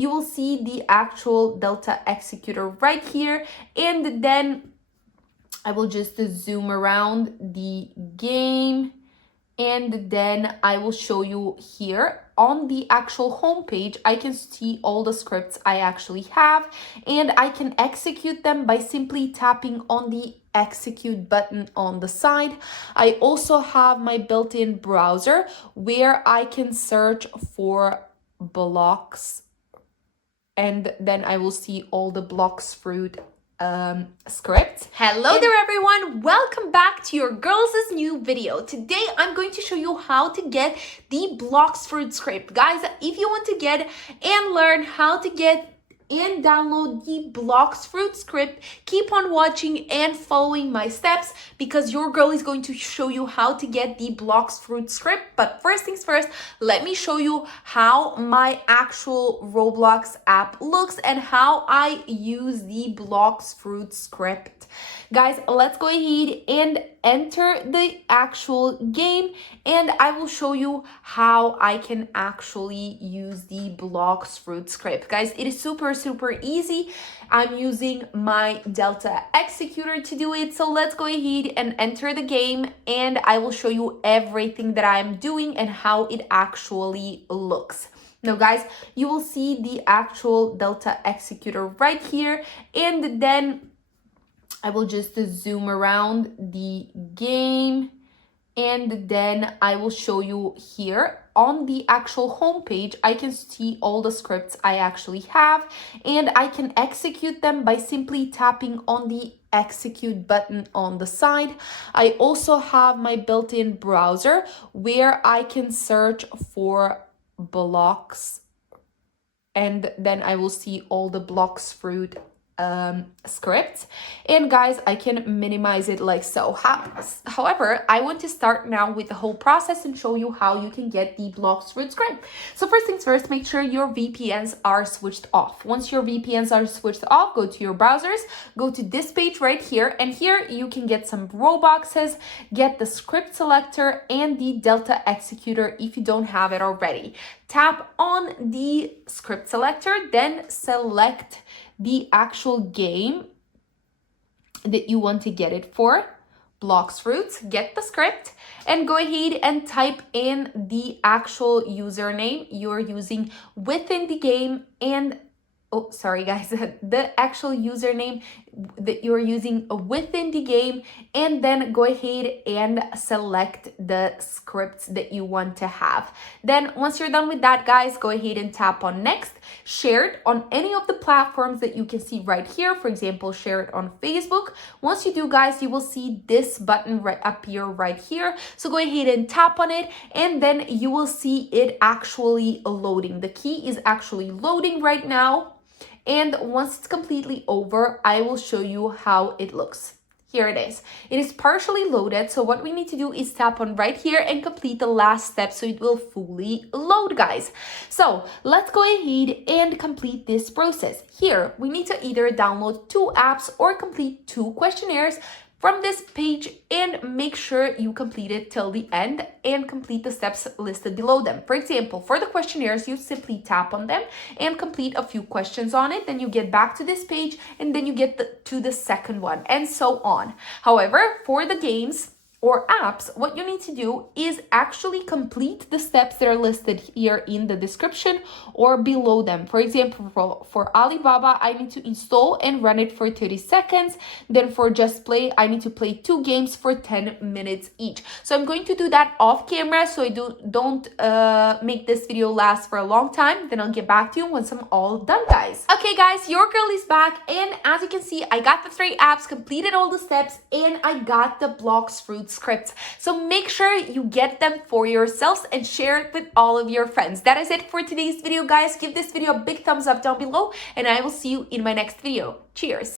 you will see the actual Delta Executor right here, and then I will just zoom around the game, and then I will show you here on the actual homepage. I can see all the scripts I actually have, and I can execute them by simply tapping on the execute button on the side. I also have my built-in browser where I can search for Blox, and then I will see all the Blox Fruit script. Hello there everyone, welcome back to your girls' new video. Today I'm going to show you how to get the Blox Fruit script. Guys, if you want to get and learn how to get and download the Blox Fruit script, keep on watching and following my steps, because your girl is going to show you how to get the Blox Fruit script. But first things first, let me show you how my actual Roblox app looks and how I use the Blox Fruit script. Guys, let's go ahead and enter the actual game, and I will show you how I can actually use the Blox Fruit script. Guys, it is super easy. I'm using my Delta Executor to do it. So let's go ahead and enter the game, and I will show you everything that I'm doing and how it actually looks. Now guys, you will see the actual Delta Executor right here, and then I will just zoom around the game, and then I will show you here on the actual homepage. I can see all the scripts I actually have, and I can execute them by simply tapping on the execute button on the side. I also have my built-in browser where I can search for Blox, and then I will see all the Blox Fruit script. And guys, I can minimize it like so. However, I want to start now with the whole process and show you how you can get the Blox Fruit script. So first things first, make sure your VPNs are switched off. Once your VPNs are switched off, go to your browsers, go to this page right here, and here you can get some Robloxes, get the script selector and the Delta Executor if you don't have it already. Tap on the script selector, then select the actual game that you want to get it for, Blox Fruits, get the script, and go ahead and type in the actual username you're using within the game, and oh, sorry guys, the actual username that you're using within the game, and then go ahead and select the scripts that you want to have. Then once you're done with that, guys, go ahead and tap on next. Share it on any of the platforms that you can see right here. For example, share it on Facebook. Once you do, guys, you will see this button right appear right here. So go ahead and tap on it, and then you will see it actually loading. The key is actually loading right now. And once it's completely over, I will show you how it looks. Here it is. It is partially loaded. So what we need to do is tap on right here and complete the last step so it will fully load, guys. So let's go ahead and complete this process. Here, we need to either download 2 apps or complete 2 questionnaires from this page, and make sure you complete it till the end and complete the steps listed below them. For example, for the questionnaires, you simply tap on them and complete a few questions on it. Then you get back to this page, and then you get to the second one, and so on. However, for the games or apps, what you need to do is actually complete the steps that are listed here in the description or below them. For example, for Alibaba, I need to install and run it for 30 seconds. Then for Just Play, I need to play 2 games for 10 minutes each. So I'm going to do that off camera so I don't make this video last for a long time. Then I'll get back to you once I'm all done, guys. Okay, guys, your girl is back, and as you can see, I got the 3 apps, completed all the steps, and I got the Blox Fruit scripts. So make sure you get them for yourselves and share it with all of your friends. That is it for today's video, guys. Give this video a big thumbs up down below, and I will see you in my next video. Cheers!